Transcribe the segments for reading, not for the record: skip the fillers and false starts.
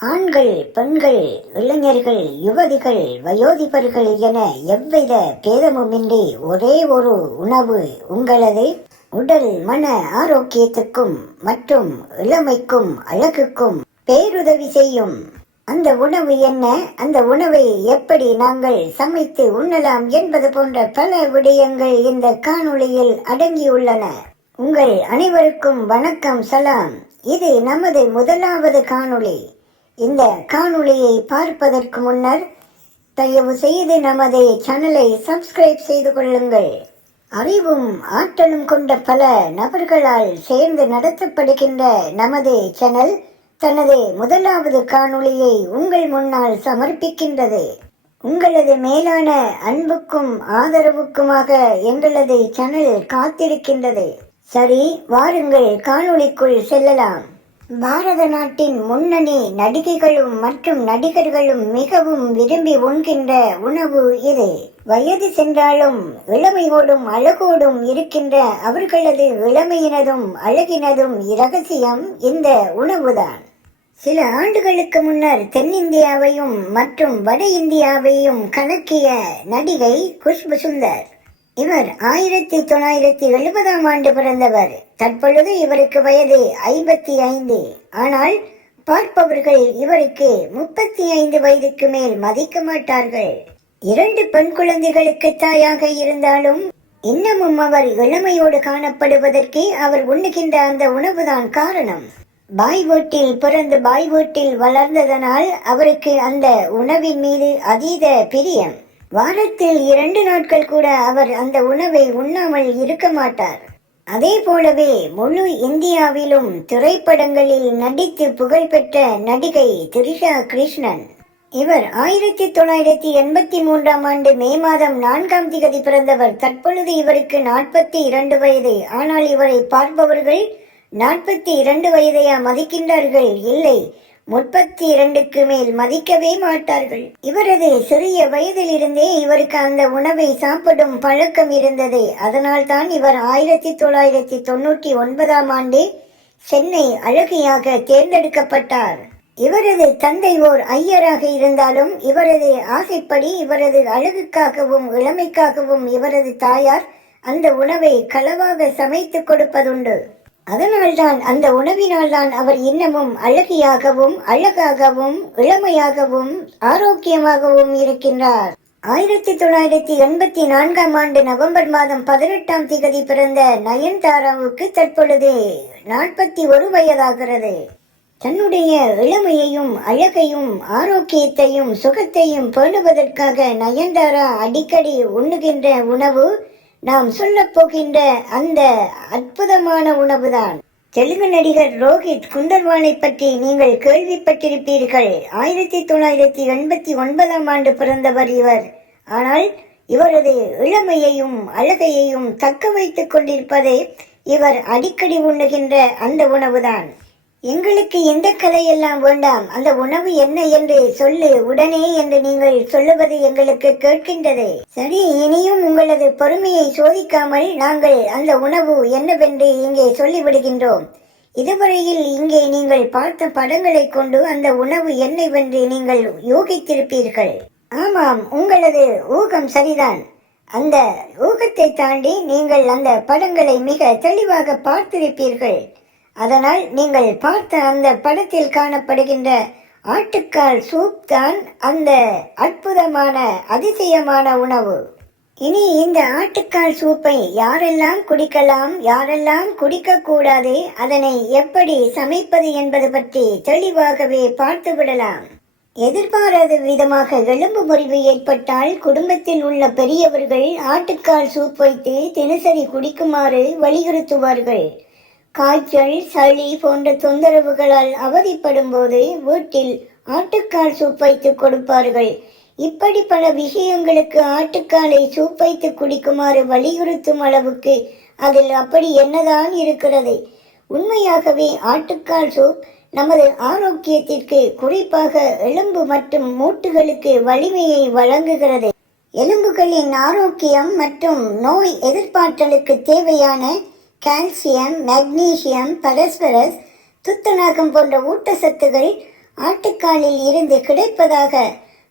ஆண்கள், பெண்கள், இளைஞர்கள், யுவதிகள், வயோதிபர்கள் என எவ்வித பேதமுமின்றி ஒரே ஒரு உணவு உங்களது உடல் மன ஆரோக்கியத்துக்கும் மற்றும் இளமைக்கும் அழகுக்கும் பேருதவி செய்யும். அந்த உணவு என்ன, அந்த உணவை எப்படி நாங்கள் சமைத்து உண்ணலாம் என்பது போன்ற பல விடயங்கள் இந்த காணொளியில் அடங்கியுள்ளன. உங்கள் அனைவருக்கும் வணக்கம், சலாம். இது நமது முதலாவது காணொளி. இந்த காணொளியை பார்ப்பதற்கு முன்னர் தயவு செய்து நமது சேனலை சப்ஸ்கிரைப் செய்து கொள்ளுங்கள். அறிவும் ஆற்றலும் கொண்ட பல நபர்களால் சேர்ந்து நடத்தப்படுகின்ற நமது சேனல் தனது முதலாவது காணொளியை உங்கள் முன்னால் சமர்ப்பிக்கின்றது. உங்களது மேலான அன்புக்கும் ஆதரவுக்குமாக எங்களது சேனல் காத்திருக்கின்றது. சரி, வாருங்கள் காணொளிக்குள் செல்லலாம். பாரத நாட்டின் முன்னணி நடிகைகளும் மற்றும் நடிகர்களும் மிகவும் விரும்பி உண்கின்ற உணவு இது. வயது சென்றாலும் இளமையோடும் அழகோடும் இருக்கின்ற அவர்களது இளமையினதும் அழகினதும் இரகசியம் இந்த உணவுதான். சில ஆண்டுகளுக்கு முன்னர் தென்னிந்தியாவையும் மற்றும் வட இந்தியாவையும் கலக்கிய நடிகை குஷ்பு சுந்தர். இவர் 1970ஆம் ஆண்டு பிறந்தவர். தற்பொழுது இவருக்கு வயது 55. ஆனால் பார்ப்பவர்கள் இவருக்கு 35 வயதுக்கு மேல் மதிக்க மாட்டார்கள். 2 பெண் குழந்தைகளுக்கு தாயாக இருந்தாலும் இன்னமும் அவர் இளமையோடு காணப்படுவதற்கு அவர் உண்ணுகின்ற அந்த உணவுதான் காரணம். பாய் வீட்டில் பிறந்து பாய் வீட்டில் வளர்ந்ததனால் அவருக்கு அந்த உணவின் மீது அதீத பிரியம். வாரத்தில் 2 நாட்கள் கூட அவர் அந்த உணவை உண்ணாமல் இருக்க மாட்டார். அதே போலவே முழு இந்தியாவிலும் திரைப்படங்களில் நடித்து புகழ்பெற்ற நடிகை திரிஷா கிருஷ்ணன். இவர் 1983ஆம் ஆண்டு மே மாதம் 4ஆம் தேதி பிறந்தவர். தற்பொழுது இவருக்கு 42 வயது. ஆனால் இவரை பார்ப்பவர்கள் 42 வயதையா மதிக்கின்றார்கள்? இல்லை, 32க்கு மேல் மதிக்கவே மாட்டார்கள். இவரது சிறிய வயதில் இருந்தே இவருக்கு அந்த உணவை சாப்பிடும் பழக்கம் இருந்தது. அதனால் தான் இவர் 1999ஆம் ஆண்டு சென்னை அழகியாக தேர்ந்தெடுக்கப்பட்டார். இவரது தந்தை ஓர் ஐயராக இருந்தாலும் இவரது ஆசைப்படி இவரது அழகுக்காகவும் இளமைக்காகவும் இவரது தாயார் அந்த உணவை களவாக சமைத்து கொடுப்பதுண்டு. அதனால்தான் அந்த உணவினால்தான் அவர் இன்னமும் அழகியாகவும் அழகாகவும் இளமையாகவும் ஆரோக்கியமாகவும் இருக்கின்றார். 1984ஆம் ஆண்டு நவம்பர் மாதம் 18ஆம் தேதி பிறந்த நயன்தாராவுக்கு தற்பொழுது 41 வயதாகிறது. தன்னுடைய இளமையையும் அழகையும் ஆரோக்கியத்தையும் சுகத்தையும் பேணுவதற்காக நயன்தாரா அடிக்கடி உண்ணுகின்ற உணவு நாம் சொல்ல போகின்ற அந்த அற்புதமான உணவுதான். தெலுங்கு நடிகர் ரோஹித் குந்தர்வாலை பற்றி நீங்கள் கேள்விப்பட்டிருப்பீர்கள். 1989ஆம் ஆண்டு பிறந்தவர் இவர். ஆனால் இவரது இளமையையும் அழகையையும் தக்க வைத்துக் கொண்டிருப்பதே இவர் அடிக்கடி உண்ணுகின்ற அந்த உணவுதான். எங்களுக்கு எந்த கதையெல்லாம் வேண்டாம், அந்த உணவு என்ன என்று சொல்லு உடனே என்று நீங்கள் சொல்லுவது எங்களுக்கு கேட்கின்றது. சரி, இனியும் உங்களது பொறுமையை சோதிக்காமல் நாங்கள் அந்த உணவு என்னவென்று இங்கே சொல்லிவிடுகின்றோம். இதுவரையில் இங்கே நீங்கள் பார்த்த படங்களை கொண்டு அந்த உணவு என்னவென்று நீங்கள் யூகித்திருப்பீர்கள். ஆமாம், உங்களது ஊகம் சரிதான். அந்த ஊகத்தை தாண்டி நீங்கள் அந்த படங்களை மிக தெளிவாக பார்த்திருப்பீர்கள். அதனால் நீங்கள் பார்த்த அந்த படத்தில் காணப்படுகின்ற ஆட்டுக்கால் சூப் தான் அந்த அற்புதமான அதிசயமான உணவு. இனி இந்த ஆட்டுக்கால் சூப்பை யாரெல்லாம் குடிக்கலாம், யாரெல்லாம் குடிக்க கூடாது, அதனை எப்படி சமைப்பது என்பது பற்றி தெளிவாகவே பார்த்து விடலாம். எதிர்பாராத விதமாக எலும்பு முறிவு ஏற்பட்டால் குடும்பத்தில் உள்ள பெரியவர்கள் ஆட்டுக்கால் சூப் வைத்து தினசரி குடிக்குமாறு வலியுறுத்துவார்கள். காய்ச்சல், சளி போன்ற தொந்தரவுகளால் அவதிப்படும் போது வீட்டில் ஆட்டுக்கால் சூப் வைத்து கொடுப்பார்கள். இப்படி பல விஷயங்களுக்கு ஆட்டுக்காலை சூப் வைத்து குடிக்குமாறு வலியுறுத்தும் அளவுக்கு அதில் அப்படி என்னதான் இருக்கிறது? உண்மையாகவே ஆட்டுக்கால் சூப் நமது ஆரோக்கியத்திற்கு, குறிப்பாக எலும்பு மற்றும் மூட்டுகளுக்கு வலிமையை வழங்குகிறது. எலும்புகளின் ஆரோக்கியம் மற்றும் நோய் எதிர்ப்பாற்றலுக்கு தேவையான கால்சியம், மெக்னீசியம், பாஸ்பரஸ், துத்தநாகம் போன்ற ஊட்டச்சத்துகள் ஆட்டுக்காலில் இருந்து கிடைப்பதாக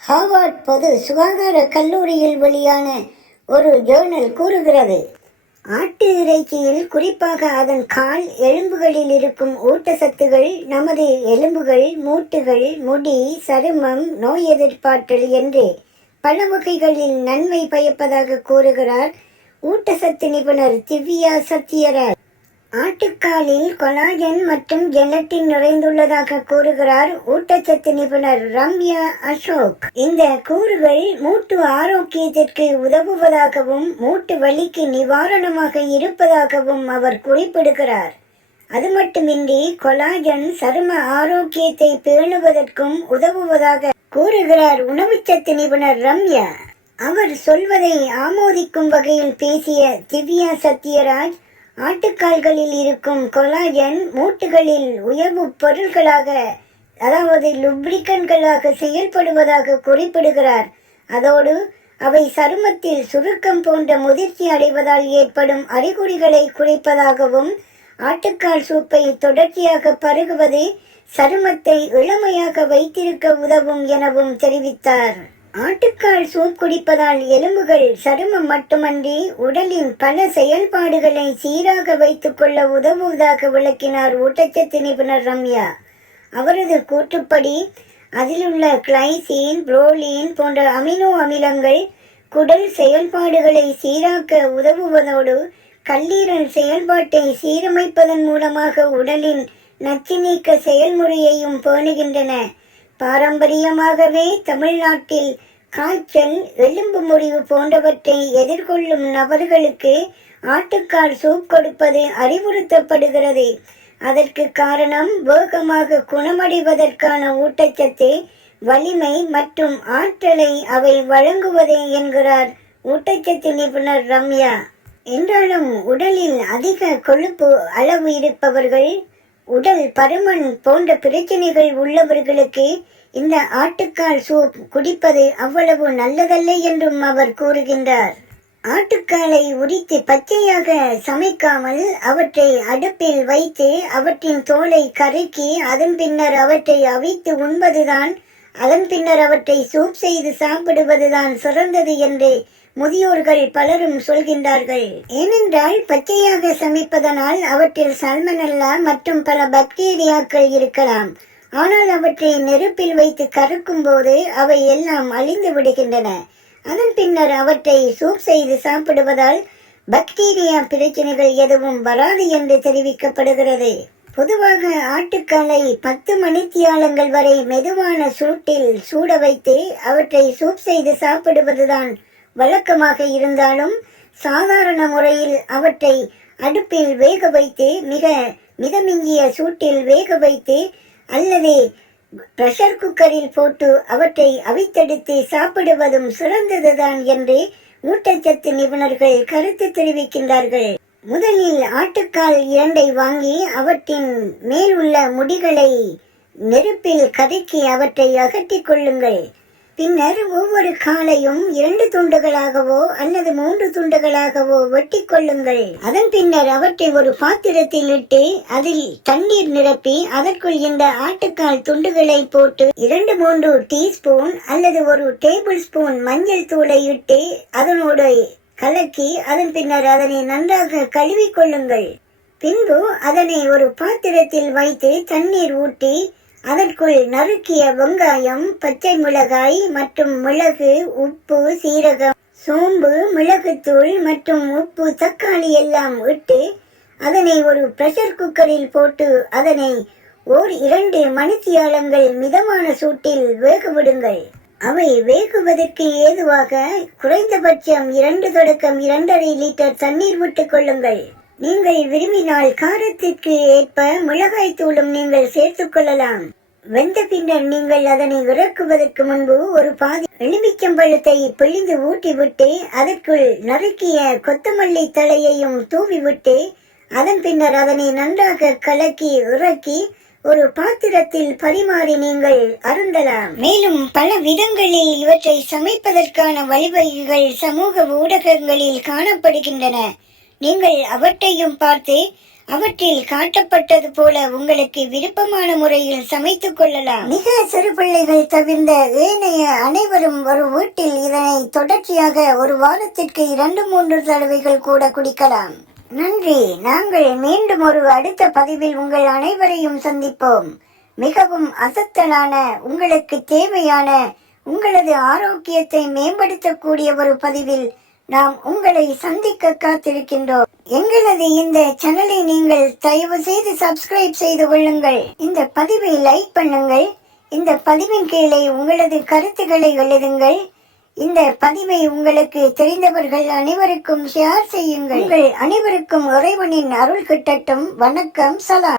ஹார்வர்ட் பொது சுகாதார கல்லூரியில் வெளியான ஒரு ஜேர்னல் கூறுகிறது. ஆட்டு இறைச்சியில் குறிப்பாக அதன் கால் எலும்புகளில் இருக்கும் ஊட்டச்சத்துகள் நமது எலும்புகள், மூட்டுகள், முடி, சருமம், நோய் எதிர்ப்பாற்றல் என்று பல வகைகளில் நன்மை பயப்பதாக கூறுகிறார் ஊட்டச்சத்து நிபுணர் திவ்யா சத்யராஜ். ஆட்டுக்காலில் கொலாஜன் மற்றும் ஜெலட்டின் நிறைந்துள்ளதாக கூறுகிறார் ஊட்டச்சத்து நிபுணர் ரம்யா அசோக். இந்த கூறுகள் மூட்டு ஆரோக்கியத்திற்கு உதவுவதாகவும் மூட்டு வலிக்கு நிவாரணமாக இருப்பதாகவும் அவர் குறிப்பிடுகிறார். அது மட்டுமின்றி கொலாஜன் சரும ஆரோக்கியத்தை பேணுவதற்கும் உதவுவதாக கூறுகிறார் உணவுச்சத்து நிபுணர் ரம்யா. அவர் சொல்வதை ஆமோதிக்கும் வகையில் பேசிய திவ்யா சத்யராஜ், ஆட்டுக்கால்களில் இருக்கும் கொலாஜன் மூட்டுகளில் உயர்வு பொருட்களாக, அதாவது லுப்ரிகன்களாக செயல்படுவதாக குறிப்பிடுகிறார். அதோடு அவை சருமத்தில் சுருக்கம் போன்ற முதிர்ச்சி அடைவதால் ஏற்படும் அறிகுறிகளை குறிப்பதாகவும், ஆட்டுக்கால் சூப்பை தொடர்ச்சியாக பருகுவது சருமத்தை இளமையாக வைத்திருக்க உதவும் எனவும் தெரிவித்தார். ஆட்டுக்கால் சூப் குடிப்பதால் எலும்புகள், சருமம் மட்டுமன்றி உடலின் பல செயல்பாடுகளை சீராக வைத்துக் கொள்ள உதவுவதாக விளக்கினார் ஊட்டச்சத்து நிபுணர் ரம்யா. அவரது கூற்றுப்படி அதிலுள்ள கிளைசின், புரோலின் போன்ற அமினோ அமிலங்கள் குடல் செயல்பாடுகளை சீராக்க உதவுவதோடு கல்லீரல் செயல்பாட்டை சீரமைப்பதன் மூலமாக உடலின் நச்சு நீக்க செயல்முறையையும் பேணுகின்றன. பாரம்பரியமாகவே தமிழ்நாட்டில் காய்ச்சல், எலும்பு முறிவு போன்றவற்றை எதிர்கொள்ளும் நபர்களுக்கு ஆட்டுக்கால் சூப் கொடுப்பது அறிவுறுத்தப்படுகிறது. அதற்கு காரணம் வேகமாக குணமடைவதற்கான ஊட்டச்சத்து, வலிமை மற்றும் ஆற்றலை அவை வழங்குவதே என்கிறார் ஊட்டச்சத்து நிபுணர் ரம்யா. என்றாலும் உடலில் அதிக கொழுப்பு அளவு இருப்பவர்கள், உடல் பருமன் போன்ற பிரச்சனைகள் உள்ளவர்களுக்கு இந்த ஆட்டுக்கால் சூப் குடிப்பது அவ்வளவு நல்லதல்ல என்றும் அவர் கூறுகின்றார். ஆட்டுக்காலை உரித்து பச்சையாக சமைக்காமல் அவற்றை அடுப்பில் வைத்து அவற்றின் தோலை கருக்கி அதன் பின்னர் அவற்றை அவித்து உண்பதுதான், அதன் பின்னர் அவற்றை சூப் செய்து சாப்பிடுவதுதான் சிறந்தது என்று முதியோர்கள் பலரும் சொல்கின்றார்கள். ஏனென்றால் பச்சையாக சமைப்பதனால் அவற்றில் சால்மனெல்லா மற்றும் பல பாக்டீரியாக்கள் இருக்கலாம். ஆனால் அவற்றை நெருப்பில் வைத்து கருக்கும் போது அவை எல்லாம் அழிந்து விடுகின்றன. அதன் பின்னர் அவற்றை சூப் செய்து சாப்பிடுவதால் பாக்டீரியா பிரச்சனைகள் எதுவும் வராது என்று தெரிவிக்கப்படுகிறது. பொதுவாக ஆட்டுக்காலை 10 மணித்தியாலங்கள் வரை மெதுவான சூட்டில் சூட வைத்து அவற்றை சூப் செய்து சாப்பிடுவதுதான் வழக்கமாக இருந்தாலும், சாதாரண முறையில் அவற்றை அடுப்பில் வேக வைத்து மிக மிதமிஞ்சிய சூட்டில் வேக வைத்து அல்லது பிரஷர் குக்கரில் போட்டு அவற்றை அவித்தெடுத்து சாப்பிடுவதும் சிறந்ததுதான் என்று ஊட்டச்சத்து நிபுணர்கள் கருத்து தெரிவிக்கின்றார்கள். முதலில் ஆட்டுக்கால் 2 வாங்கி அவற்றின் மேல் உள்ள முடிகளை நெருப்பில் கருக்கி அவற்றை அகற்றிக் கொள்ளுங்கள். பின்னர் ஒவ்வொரு காலையும் 2 துண்டுகளாகவோ அல்லது 3 துண்டுகளாகவோ வெட்டி கொள்ளுங்கள். அதன் பின்னர் அவற்றை ஒரு பாத்திரத்தில் இட்டு அதில் தண்ணீர் நிரப்பி அதற்குள் இந்த ஆட்டுக்கால் துண்டுகளை போட்டு 2-3 டீஸ்பூன் அல்லது 1 டேபிள் ஸ்பூன் மஞ்சள் தூளை இட்டு அதனோடு கலக்கி அதன் பின்னர் அதனை நன்றாக கழுவி கொள்ளுங்கள். பின்பு அதனை ஒரு பாத்திரத்தில் வைத்து தண்ணீர் ஊற்றி அதற்குள் நறுக்கிய வெங்காயம், பச்சை மிளகாய் மற்றும் மிளகு, உப்பு, சீரகம், சோம்பு, மிளகுத்தூள் மற்றும் உப்பு, தக்காளி எல்லாம் இட்டு அதனை ஒரு பிரஷர் குக்கரில் போட்டு அதனை 1-2 மணித்தியாலங்கள் மிதமான சூட்டில் வேகவிடுங்கள். அவை வேகுவதற்கு ஏதுவாக குறைந்தபட்சம் 2 தொடக்கம் 2.5 லிட்டர் தண்ணீர் விட்டுக் கொள்ளுங்கள். நீங்கள் விரும்பினால் காரத்திற்கு ஏற்ப மிளகாய் தூளும் நீங்கள் சேர்த்துக் கொள்ளலாம். வெந்த பின்னர் நீங்கள் அதனை இறக்குவதற்கு முன்பு ஒரு பாதி எலுமிச்சம்பழத்தை பிழிந்து ஊட்டிவிட்டு அதற்குள் நறுக்கிய கொத்தமல்லி தழையையும் தூவிவிட்டு அதன் பின்னர் அதனை நன்றாக கலக்கி இறக்கி ஒரு பாத்திரத்தில் பரிமாறி நீங்கள் அருந்தலாம். மேலும் பல விதங்களில் இவற்றை சமைப்பதற்கான வழிவகைகள் சமூக ஊடகங்களில் காணப்படுகின்றன. நீங்கள் அவற்றையும் பார்த்து அவற்றில் காட்டப்பட்டது போல உங்களுக்கு விருப்பமான முறையில் சமைத்துக் கொள்ளலாம். மிக சிறு பிள்ளைகள் தவிர்ந்த ஏனைய அனைவரும் ஒரு வீட்டில் இதனை தொடர்ச்சியாக ஒரு வாரத்திற்கு 2-3 தடவைகள் கூட குடிக்கலாம். நன்றி. நாங்கள் மீண்டும் ஒரு அடுத்த பதிவில் உங்கள் அனைவரையும் சந்திப்போம். மிகவும் அசத்தலான, உங்களுக்கு தேவையான, உங்களது ஆரோக்கியத்தை மேம்படுத்தக்கூடிய ஒரு பதிவில் நாம் உங்களை சந்திக்க காத்திருக்கின்றோம். எங்களது இந்த சேனலை நீங்கள் தயவு செய்து சப்ஸ்கிரைப் செய்து கொள்ளுங்கள். இந்த பதிவை லைக் பண்ணுங்கள். இந்த பதிவின் கீழே உங்களது கருத்துக்களை எழுதுங்கள். இந்த பதிவை உங்களுக்கு தெரிந்தவர்கள் அனைவருக்கும் ஷேர் செய்யுங்கள். உங்கள் அனைவருக்கும் இறைவனின் அருள் கிட்டட்டும். வணக்கம். சலாம்.